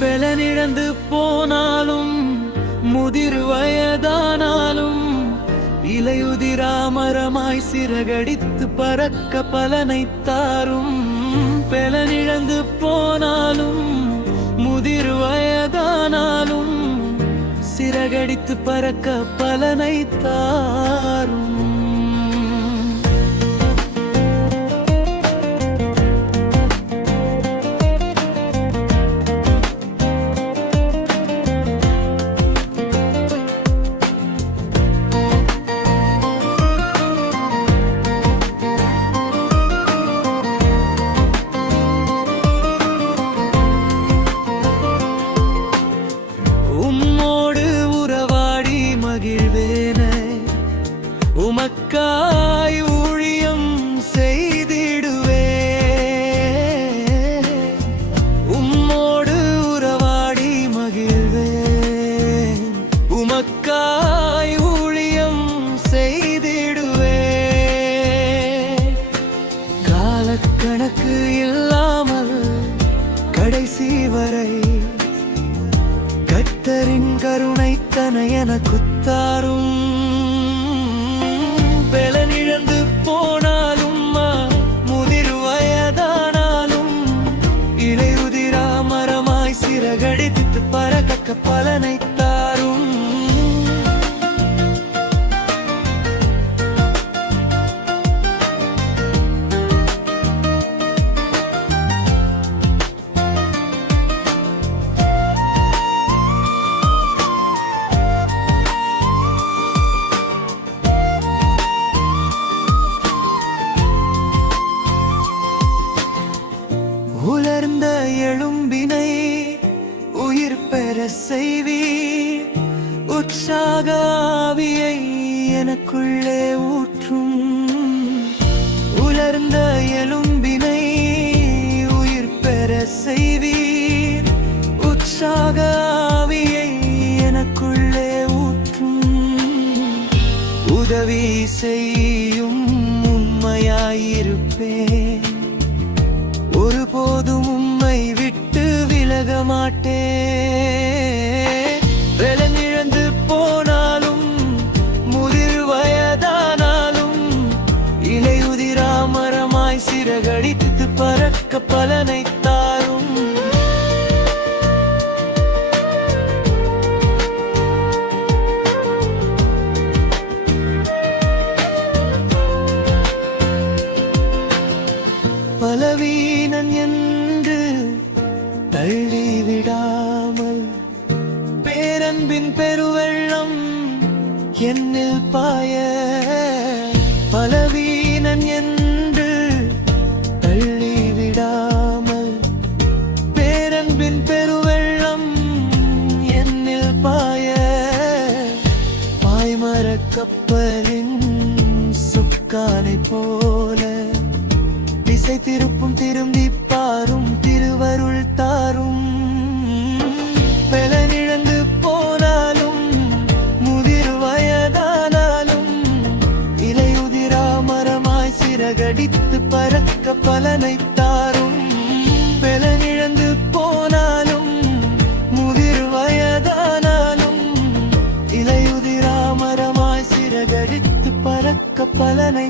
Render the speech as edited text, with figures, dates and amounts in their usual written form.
பெலனிழந்து போனாலும் முதிர் வயதானாலும் இலையுதிரா மரமாய் சிறகடித்து பறக்க பலனை தாரும். பெலனிழந்து போனாலும் முதிர் வயதானாலும் சிறகடித்து பறக்க பலனை தாரும். உமக்காய் ஊழியம் செய்திடுவே, உம்மோடு உறவாடி மகிழ்வேன். உமக்காய் ஊழியம் செய்திடுவே, காலக்கணக்கு இல்லாமல் கடைசி வரை கர்த்தரின் கருணை தனை எனக்குத் தாரும். பெலனிழந்து போனாலும் முதிர் வயதானாலும் இலையுதிரா மரமாய் சிறகடித்து பறக்க பலனை தாரும். உலர்ந்த எலும்பினை உயிர் பெற செய்வீர், உற்சாக ஆவியை எனக்குள்ளே ஊற்றும். உலர்ந்த எலும்பினை உயிர் பெற செய்வீர், உற்சாக ஆவியை எனக்குள்ளே ஊற்றும். உதவி செய்யும் உண்மையாயிருப்பேன், ஒருபோதும் உம்மை விட்டு விலக மாட்டேன். பெலனிழந்து போனாலும் முதிர் வயதானாலும் இலையுதிரா மரமாய் சிறகடித்து பறக்க பலனை தாரும். பலவீனன் என்று தள்ளிவிடாமல் பேரன்பின் பெருவெள்ளம் என்னில் பாய. பலவீனன் என்று தள்ளிவிடாமல் பேரன்பின் பெருவெள்ளம் என்னில் பாய. பாய்மரக் கப்பலின் சுக்கானை போல திசை திருப்பும் திரும்பி பாரும் திருவருள் தாரும். பெலனிழந்து போனாலும் முதிர் வயதானாலும் இலையுதிரா மரமாய் சிறகடித்து பறக்க பலனை தாரும். பெலனிழந்து போனாலும் முதிர் வயதானாலும் இலையுதிரா மரமாய் சிறகடித்து பறக்க பலனை